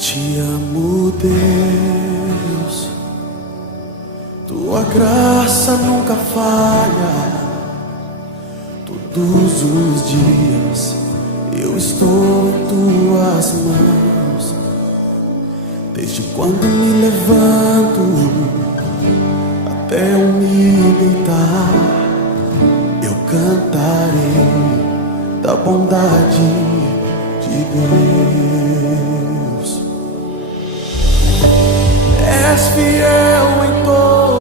Te amo, Deus, tua graça nunca falha. Todos os dias eu estou em tuas mãos. Desde quando me levanto até eu me deitar, eu cantarei da bondade de Deus. És fiel